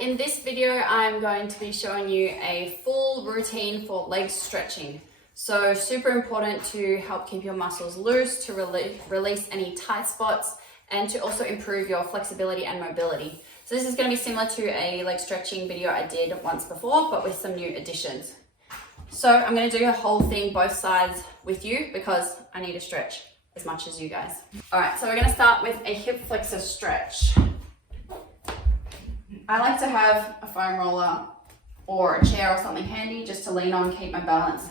In this video, I'm going to be showing you a full routine for leg stretching. So super important to help keep your muscles loose, to release any tight spots, and to also improve your flexibility and mobility. So this is going to be similar to a leg stretching video I did once before, but with some new additions. So I'm going to do a whole thing, both sides with you, because I need to stretch as much as you guys. All right, so we're going to start with a hip flexor stretch. I like to have a foam roller or a chair or something handy just to lean on, keep my balance.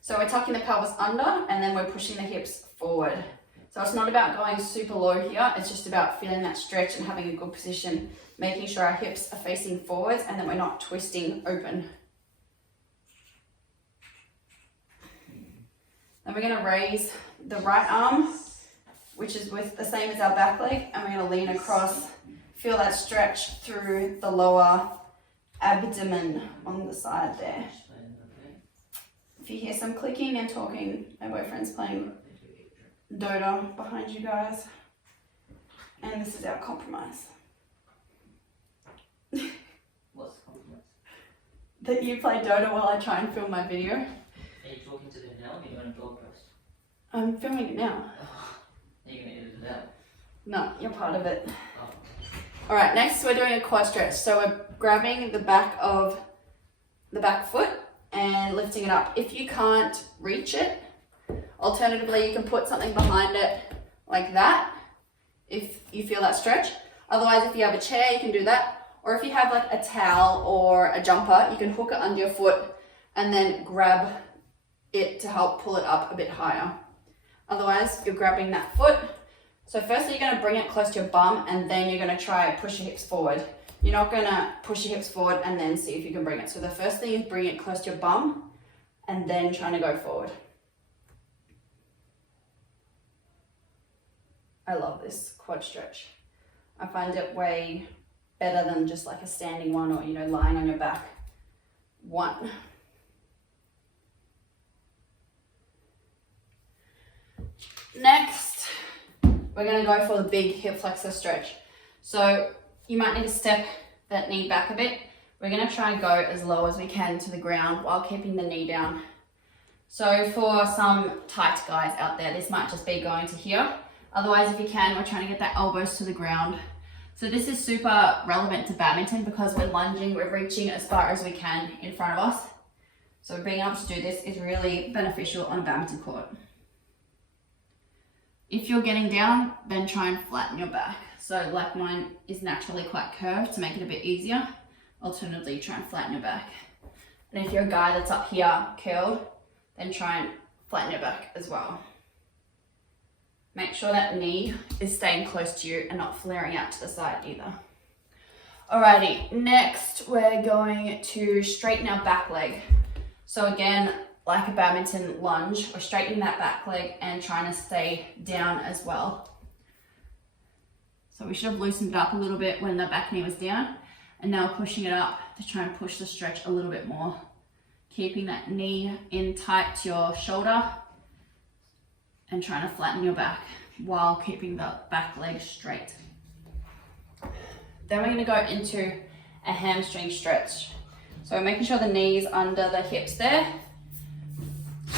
So we're tucking the pelvis under and then we're pushing the hips forward. So it's not about going super low here, it's just about feeling that stretch and having a good position, making sure our hips are facing forwards and that we're not twisting open. Then we're going to raise the right arm, which is with the same as our back leg, and we're going to lean across. Feel that stretch through the lower abdomen on the side there. If you hear some clicking and talking, my boyfriend's playing Dota behind you guys. And this is our compromise. What's the compromise? That you play Dota while I try and film my video. Are you talking to them now or are you on a blog post? I'm filming it now. Oh, are you going to edit it out? No, you're part of it. Oh. All right, next we're doing a quad stretch. So we're grabbing the back of the back foot and lifting it up. If you can't reach it, alternatively, you can put something behind it like that if you feel that stretch. Otherwise, if you have a chair, you can do that. Or if you have like a towel or a jumper, you can hook it under your foot and then grab it to help pull it up a bit higher. Otherwise, you're grabbing that foot. So firstly, you're going to bring it close to your bum and then you're going to try and push your hips forward. You're not going to push your hips forward and then see if you can bring it. So the first thing is bring it close to your bum and then trying to go forward. I love this quad stretch. I find it way better than just like a standing one or, lying on your back. One. Next, we're going to go for the big hip flexor stretch. So you might need to step that knee back a bit. We're going to try and go as low as we can to the ground while keeping the knee down. So for some tight guys out there, this might just be going to here. Otherwise, if you can, we're trying to get the elbows to the ground. So this is super relevant to badminton because we're lunging, we're reaching as far as we can in front of us. So being able to do this is really beneficial on a badminton court. If you're getting down, then try and flatten your back. So like mine is naturally quite curved to make it a bit easier. Alternatively, try and flatten your back. And if you're a guy that's up here curled, then try and flatten your back as well. Make sure that knee is staying close to you and not flaring out to the side either. Alrighty, next we're going to straighten our back leg. So again, like a badminton lunge, we're straightening that back leg and trying to stay down as well. So we should have loosened it up a little bit when the back knee was down, and now we're pushing it up to try and push the stretch a little bit more. Keeping that knee in tight to your shoulder and trying to flatten your back while keeping the back leg straight. Then we're going to go into a hamstring stretch. So we're making sure the knee's under the hips there.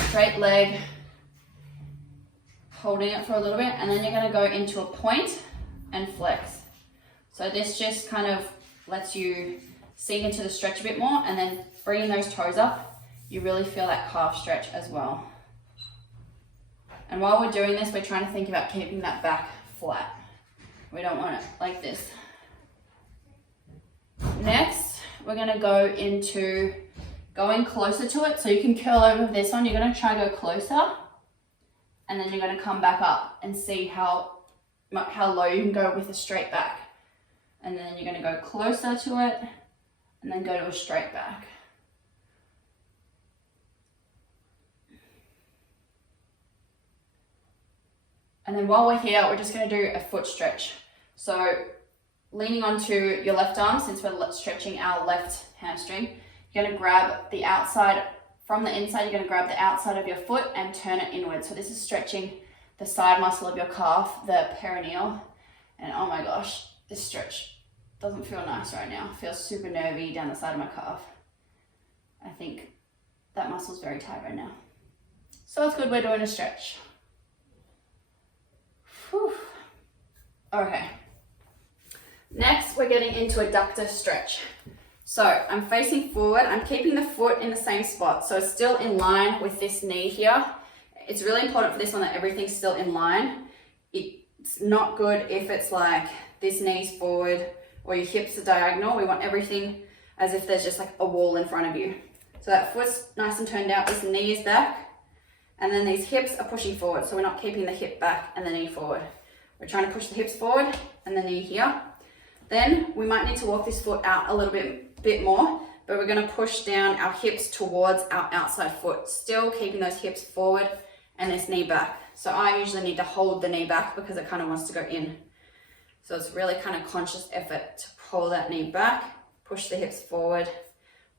Straight leg, holding it for a little bit, and then you're going to go into a point and flex. So this just kind of lets you sink into the stretch a bit more, and then bringing those toes up, you really feel that calf stretch as well. And while we're doing this, we're trying to think about keeping that back flat. We don't want it like this. Next, we're going to go into going closer to it. So you can curl over this one. You're going to try to go closer, and then you're going to come back up and see how low you can go with a straight back. And then you're going to go closer to it and then go to a straight back. And then while we're here, we're just going to do a foot stretch. So leaning onto your left arm, since we're stretching our left hamstring, you're going to grab the outside, from the inside, you're going to grab the outside of your foot and turn it inward. So this is stretching the side muscle of your calf, the perineal. And oh my gosh, this stretch Doesn't feel nice right now. Feels super nervy down the side of my calf. I think that muscle's very tight right now. So it's good we're doing a stretch. Whew. Okay. Next, we're getting into adductor stretch. So I'm facing forward. I'm keeping the foot in the same spot. So it's still in line with this knee here. It's really important for this one that everything's still in line. It's not good if it's like this knee's forward or your hips are diagonal. We want everything as if there's just like a wall in front of you. So that foot's nice and turned out, this knee is back, and then these hips are pushing forward. So we're not keeping the hip back and the knee forward. We're trying to push the hips forward and the knee here. Then we might need to walk this foot out a little bit more, but we're gonna push down our hips towards our outside foot, still keeping those hips forward and this knee back. So I usually need to hold the knee back because it kind of wants to go in. So it's really kind of conscious effort to pull that knee back, push the hips forward,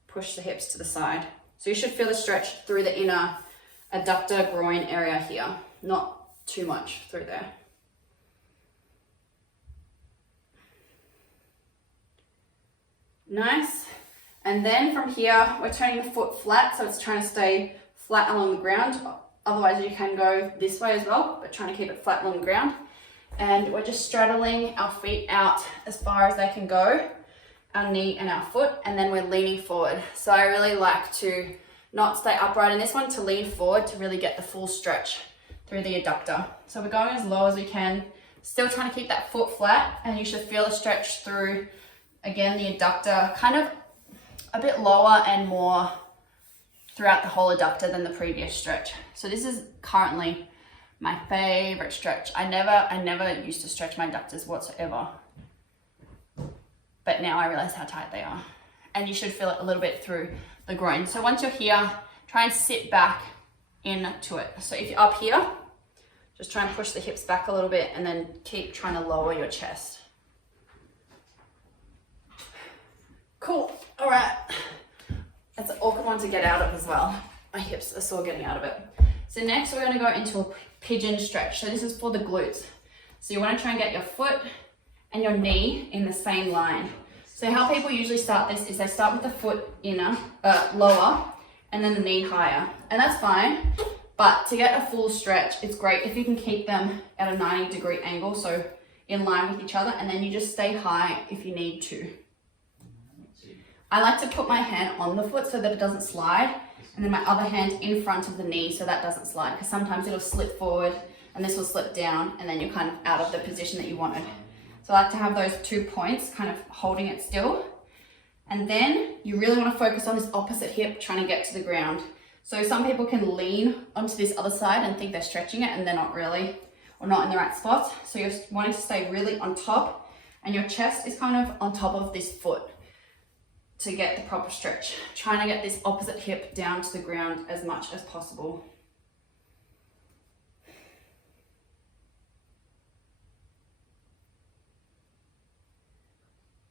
push the hips to the side. So you should feel the stretch through the inner adductor groin area here, not too much through there. Nice. And then from here, we're turning the foot flat, so it's trying to stay flat along the ground. Otherwise you can go this way as well, but trying to keep it flat along the ground. And we're just straddling our feet out as far as they can go, our knee and our foot, and then we're leaning forward. So I really like to not stay upright in this one, to lean forward to really get the full stretch through the adductor. So we're going as low as we can, still trying to keep that foot flat, and you should feel a stretch through, again, the adductor, kind of a bit lower and more throughout the whole adductor than the previous stretch. So this is currently my favorite stretch. I never used to stretch my adductors whatsoever, but now I realize how tight they are. And you should feel it a little bit through the groin. So once you're here, try and sit back into it. So if you're up here, just try and push the hips back a little bit and then keep trying to lower your chest. Cool, all right. That's an awkward one to get out of as well. My hips are sore getting out of it. So next we're gonna go into a pigeon stretch. So this is for the glutes. So you wanna try and get your foot and your knee in the same line. So how people usually start this is they start with the foot lower and then the knee higher. And that's fine, but to get a full stretch, it's great if you can keep them at a 90-degree angle, so in line with each other, and then you just stay high if you need to. I like to put my hand on the foot so that it doesn't slide, and then my other hand in front of the knee so that doesn't slide, because sometimes it'll slip forward and this will slip down and then you're kind of out of the position that you wanted. So I like to have those 2 points kind of holding it still. And then you really want to focus on this opposite hip trying to get to the ground. So some people can lean onto this other side and think they're stretching it and they're not really, or not in the right spot. So you're wanting to stay really on top and your chest is kind of on top of this foot to get the proper stretch. Trying to get this opposite hip down to the ground as much as possible.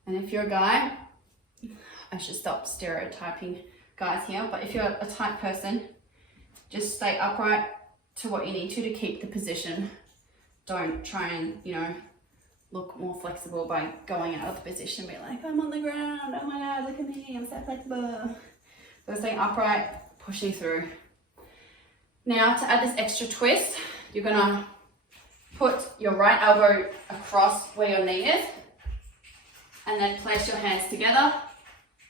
And if you're a guy, I should stop stereotyping guys here, but if you're a tight person, just stay upright to what you need to keep the position. Don't try and, look more flexible by going out of the position and be like, I'm on the ground, oh my God, look at me, I'm so flexible. So staying upright, pushing through. Now to add this extra twist, you're gonna put your right elbow across where your knee is, and then place your hands together,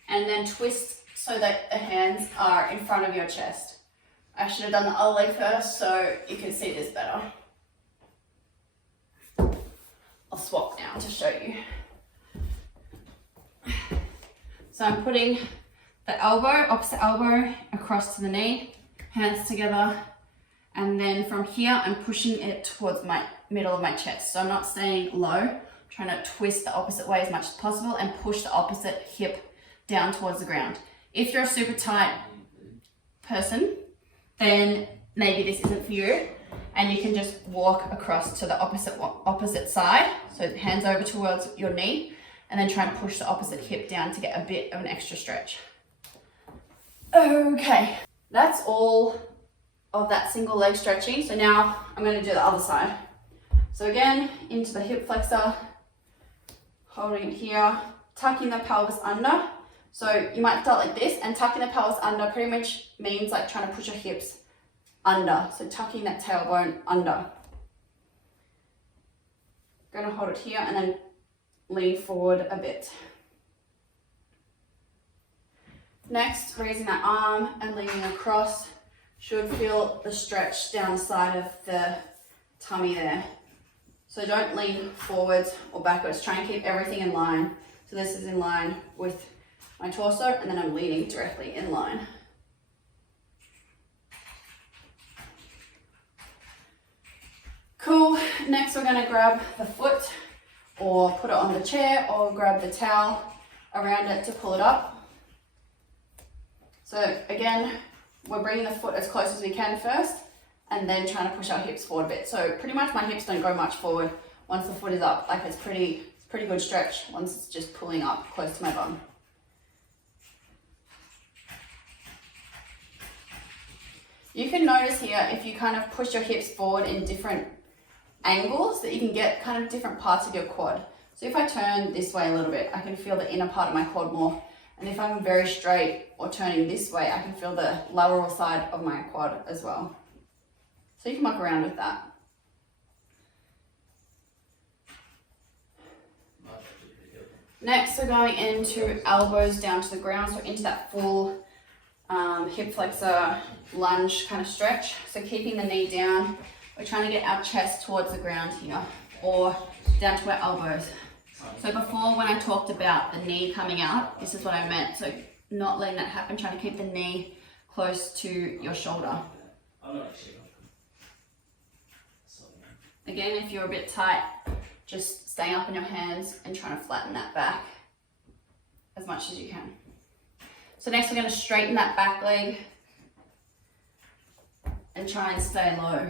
and then twist so that the hands are in front of your chest. I should have done the other leg first so you can see this better. I'll swap now to show you. So I'm putting the opposite elbow across to the knee, hands together, and then from here I'm pushing it towards my middle of my chest. So I'm not staying low, I'm trying to twist the opposite way as much as possible and push the opposite hip down towards the ground. If you're a super tight person, then maybe this isn't for you, and you can just walk across to the opposite side. So hands over towards your knee, and then try and push the opposite hip down to get a bit of an extra stretch. Okay, that's all of that single leg stretching. So now I'm going to do the other side. So again, into the hip flexor, hold holding it here, tucking the pelvis under. So you might start like this, and tucking the pelvis under pretty much means like trying to push your hips under. So tucking that tailbone under. Gonna hold it here and then lean forward a bit. Next, raising that arm and leaning across. Should feel the stretch down the side of the tummy there. So don't lean forwards or backwards. Try and keep everything in line. So this is in line with my torso, and then I'm leaning directly in line. Cool. Next we're going to grab the foot or put it on the chair or grab the towel around it to pull it up. So again, we're bringing the foot as close as we can first and then trying to push our hips forward a bit. So pretty much my hips don't go much forward once the foot is up. Like it's pretty good stretch once it's just pulling up close to my bum. You can notice here if you kind of push your hips forward in different angles that you can get kind of different parts of your quad. So if I turn this way a little bit, I can feel the inner part of my quad more. And if I'm very straight or turning this way, I can feel the lateral side of my quad as well. So you can muck around with that. Next, we're going into elbows down to the ground, so into that full hip flexor lunge kind of stretch. So keeping the knee down, we're trying to get our chest towards the ground here, or down to our elbows. So before, when I talked about the knee coming out, this is what I meant. So not letting that happen, trying to keep the knee close to your shoulder. Again, if you're a bit tight, just staying up on your hands and trying to flatten that back as much as you can. So next we're going to straighten that back leg and try and stay low.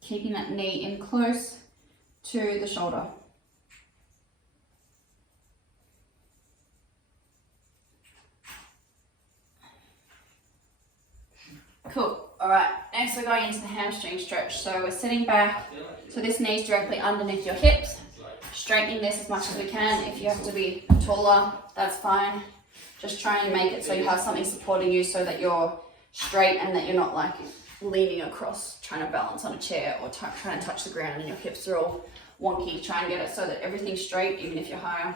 Keeping that knee in close to the shoulder. Cool. All right, next we're going into the hamstring stretch. So we're sitting back, so this knee's directly underneath your hips. Straightening this as much as we can. If you have to be taller, that's fine. Just try and make it so you have something supporting you so that you're straight and that you're not like leaning across, trying to balance on a chair or trying to touch the ground and your hips are all wonky. Try and get it so that everything's straight, even if you're higher.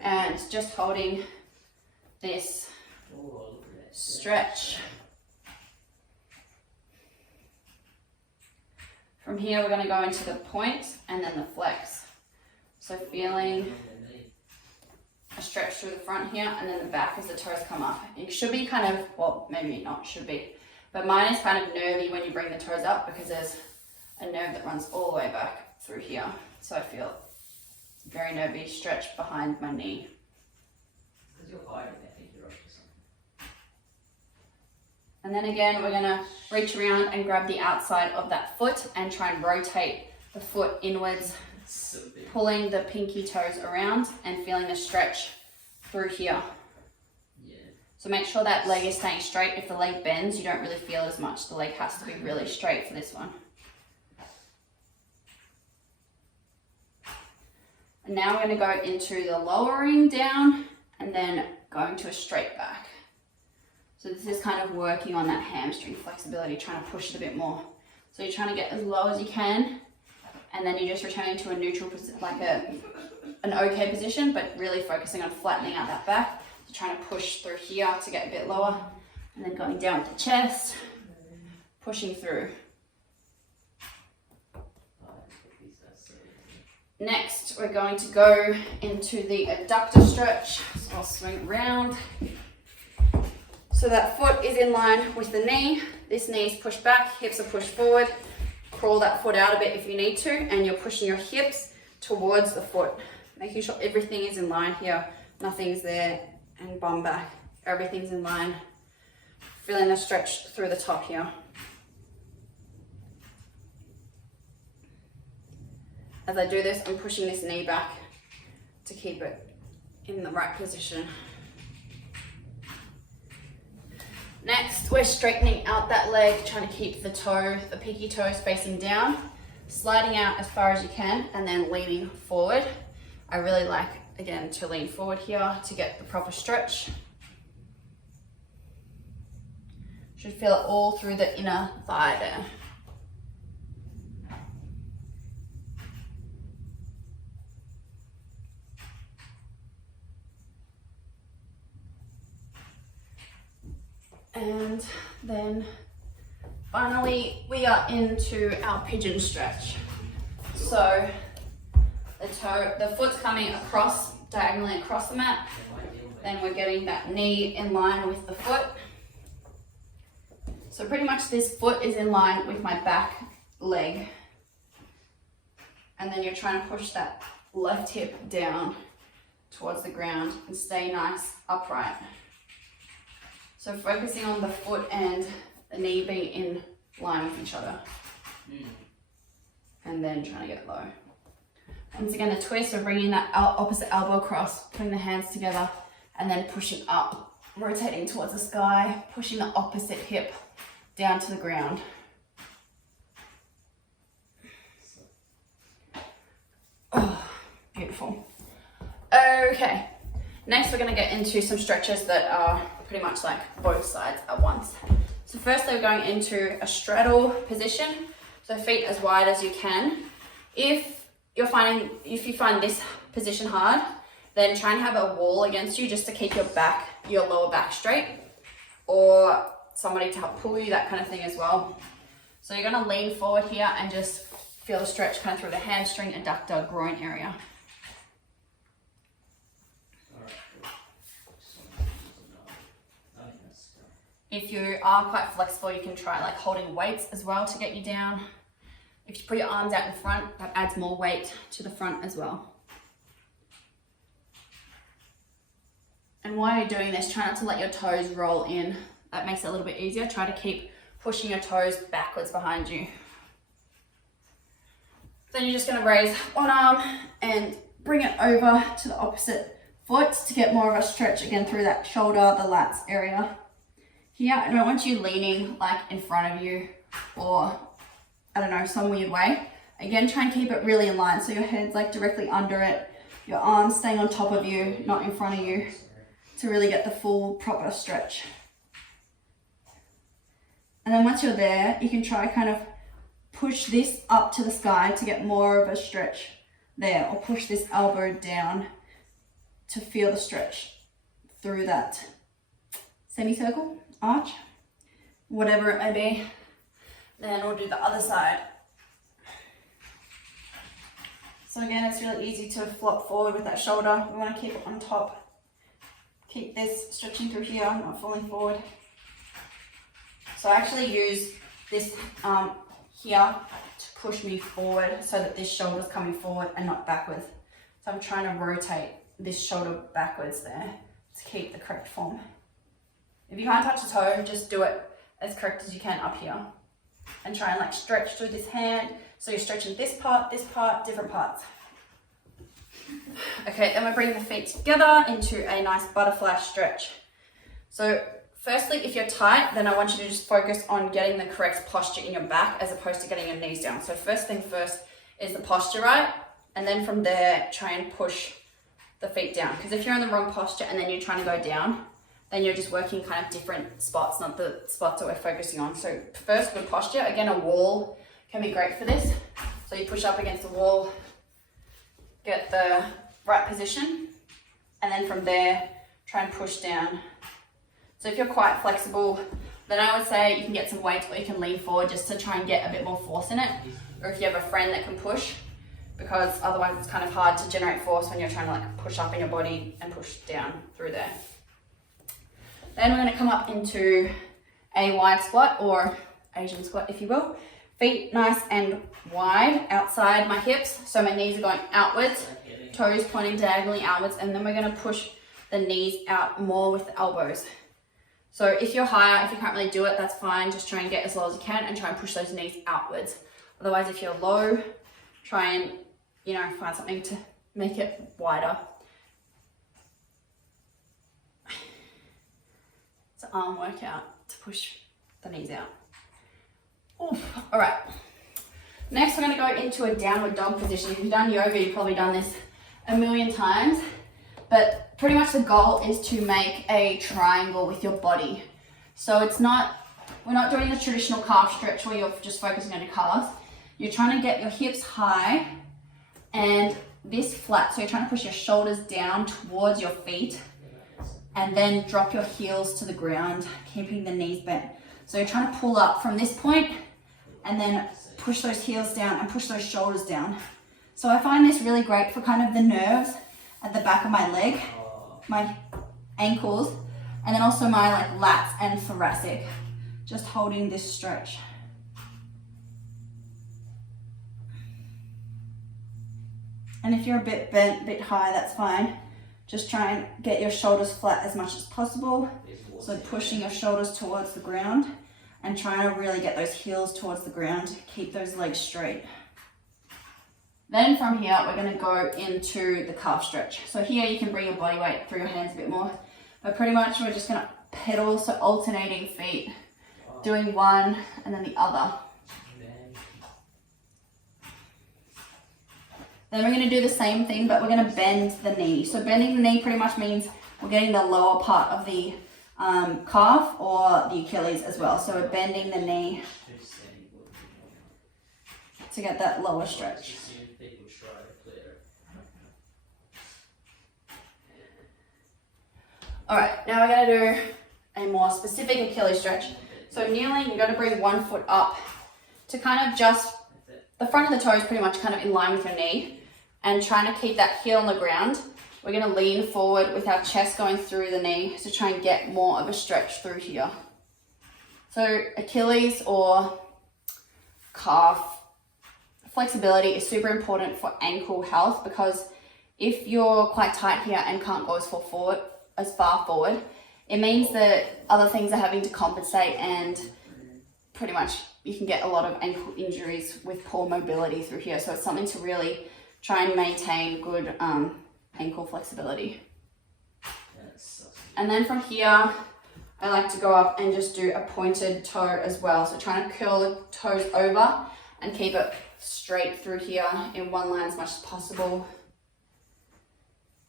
And just holding this stretch. From here, we're going to go into the point and then the flex. So feeling a stretch through the front here and then the back as the toes come up. It should be kind of, well, maybe not should be, but mine is kind of nervy when you bring the toes up because there's a nerve that runs all the way back through here. So I feel very nervy stretch behind my knee. Because you're higher than I think you're up to something. And then again, we're gonna reach around and grab the outside of that foot and try and rotate the foot inwards, So big. pulling the pinky toes around and feeling the stretch through here. Yeah. So make sure that leg is staying straight. If the leg bends, you don't really feel it as much. The leg has to be really straight for this one. And now we're gonna go into the lowering down and then going to a straight back. So this is kind of working on that hamstring flexibility, trying to push it a bit more. So you're trying to get as low as you can, and then you're just returning to a neutral, like an okay position, but really focusing on flattening out that back. So trying to push through here to get a bit lower, and then going down with the chest, pushing through. Next, we're going to go into the adductor stretch. So I'll swing around. So that foot is in line with the knee. This knee is pushed back, hips are pushed forward. Crawl that foot out a bit if you need to, and you're pushing your hips towards the foot. Making sure everything is in line here. Nothing's there, and bum back. Everything's in line. Feeling the stretch through the top here. As I do this, I'm pushing this knee back to keep it in the right position. Next, we're straightening out that leg, trying to keep the toe, the pinky toes facing down, sliding out as far as you can, and then leaning forward. I really like, again, to lean forward here to get the proper stretch. Should feel it all through the inner thigh there. And then finally we are into our pigeon stretch. So the foot's coming across, diagonally across the mat. Then we're getting that knee in line with the foot. So pretty much this foot is in line with my back leg. And then you're trying to push that left hip down towards the ground and stay nice upright. So focusing on the foot and the knee being in line with each other. And then trying to get low. Once again, a twist, we're bringing that opposite elbow across, putting the hands together, and then pushing up, rotating towards the sky, pushing the opposite hip down to the ground. Oh, beautiful. Okay, next we're going to get into some stretches that are pretty much like both sides at once. So firstly, we're going into a straddle position, so feet as wide as you can. If you find this position hard, then try and have a wall against you just to keep your lower back straight, or somebody to help pull you, that kind of thing as well. So you're going to lean forward here and just feel the stretch kind of through the hamstring, adductor, groin area. If you are quite flexible, you can try like holding weights as well to get you down. If you put your arms out in front, that adds more weight to the front as well. And while you're doing this, try not to let your toes roll in. That makes it a little bit easier. Try to keep pushing your toes backwards behind you. Then you're just going to raise one arm and bring it over to the opposite foot to get more of a stretch again through that shoulder, the lats area. Here, I don't want you leaning like in front of you or, I don't know, some weird way. Again, try and keep it really in line so your head's like directly under it, your arms staying on top of you, not in front of you, to really get the full proper stretch. And then once you're there, you can try kind of push this up to the sky to get more of a stretch there, or push this elbow down to feel the stretch through that semicircle, arch, whatever it may be. Then we'll do the other side. So again, it's really easy to flop forward with that shoulder. We want to keep it on top. Keep this stretching through here, not falling forward. So I actually use this here to push me forward so that this shoulder is coming forward and not backwards. So I'm trying to rotate this shoulder backwards there to keep the correct form. If you can't touch the toe, just do it as correct as you can up here. And try and like stretch through this hand. So you're stretching this part, different parts. Okay, then we're bringing the feet together into a nice butterfly stretch. So firstly, if you're tight, then I want you to just focus on getting the correct posture in your back as opposed to getting your knees down. So first thing first is the posture right, and then from there, try and push the feet down. Because if you're in the wrong posture and then you're trying to go down, then you're just working kind of different spots, not the spots that we're focusing on. So first, good posture. Again, a wall can be great for this. So you push up against the wall, get the right position, and then from there, try and push down. So if you're quite flexible, then I would say you can get some weights or you can lean forward just to try and get a bit more force in it. Or if you have a friend that can push, because otherwise it's kind of hard to generate force when you're trying to like push up in your body and push down through there. Then we're going to come up into a wide squat, or Asian squat if you will. Feet nice and wide outside my hips, so my knees are going outwards, toes pointing diagonally outwards, and then we're going to push the knees out more with the elbows. So if you're higher, if you can't really do it, that's fine. Just try and get as low as you can and try and push those knees outwards. Otherwise, if you're low, try and, find something to make it wider. It's an arm workout to push the knees out. Oof. All right. Next, we're going to go into a downward dog position. If you've done yoga, you've probably done this a million times, but pretty much the goal is to make a triangle with your body. So we're not doing the traditional calf stretch where you're just focusing on your calves. You're trying to get your hips high and this flat. So you're trying to push your shoulders down towards your feet and then drop your heels to the ground, keeping the knees bent. So you're trying to pull up from this point and then push those heels down and push those shoulders down. So I find this really great for kind of the nerves at the back of my leg, my ankles, and then also my like lats and thoracic, just holding this stretch. And if you're a bit bent, a bit high, that's fine. Just try and get your shoulders flat as much as possible. So pushing your shoulders towards the ground and trying to really get those heels towards the ground. Keep those legs straight. Then from here, we're going to go into the calf stretch. So here you can bring your body weight through your hands a bit more. But pretty much we're just going to pedal, so alternating feet, doing one and then the other. Then we're going to do the same thing, but we're going to bend the knee. So bending the knee pretty much means we're getting the lower part of the calf or the Achilles as well. So we're bending the knee to get that lower stretch. Alright, now we're going to do a more specific Achilles stretch. So kneeling, you're going to bring one foot up to kind of just the front of the toes pretty much kind of in line with your knee and trying to keep that heel on the ground. We're going to lean forward with our chest going through the knee to try and get more of a stretch through here. So Achilles or calf flexibility is super important for ankle health, because if you're quite tight here and can't go as far forward, it means that other things are having to compensate, and pretty much you can get a lot of ankle injuries with poor mobility through here. So it's something to really try and maintain good ankle flexibility. And then from here, I like to go up and just do a pointed toe as well. So trying to curl the toes over and keep it straight through here in one line as much as possible.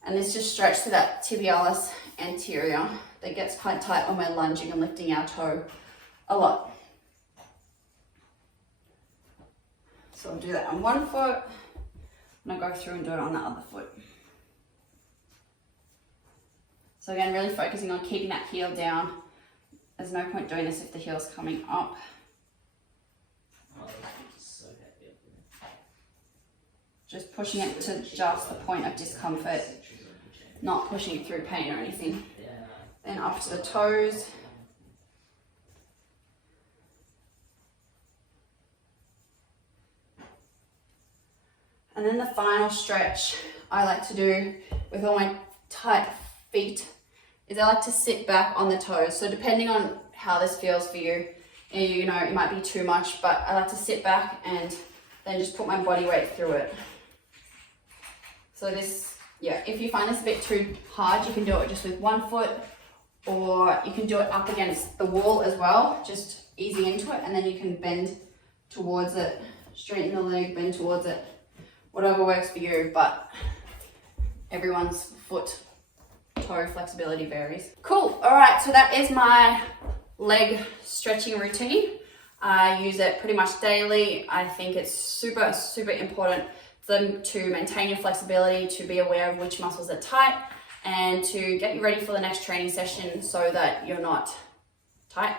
And this just stretches to that tibialis anterior that gets quite tight when we're lunging and lifting our toe a lot. So I'll do that on one foot, and I'll go through and do it on the other foot. So again, really focusing on keeping that heel down. There's no point doing this if the heel's coming up. Just pushing it to just the point of discomfort, not pushing it through pain or anything. Then up to the toes. And then the final stretch I like to do with all my tight feet is I like to sit back on the toes. So depending on how this feels for you, you know, it might be too much, but I like to sit back and then just put my body weight through it. So this, yeah, if you find this a bit too hard, you can do it just with one foot, or you can do it up against the wall as well, just easing into it, and then you can bend towards it, straighten the leg, bend towards it, whatever works for you, but everyone's foot toe flexibility varies. Cool, all right, so that is my leg stretching routine. I use it pretty much daily. I think it's super, super important to maintain your flexibility, to be aware of which muscles are tight, and to get you ready for the next training session so that you're not tight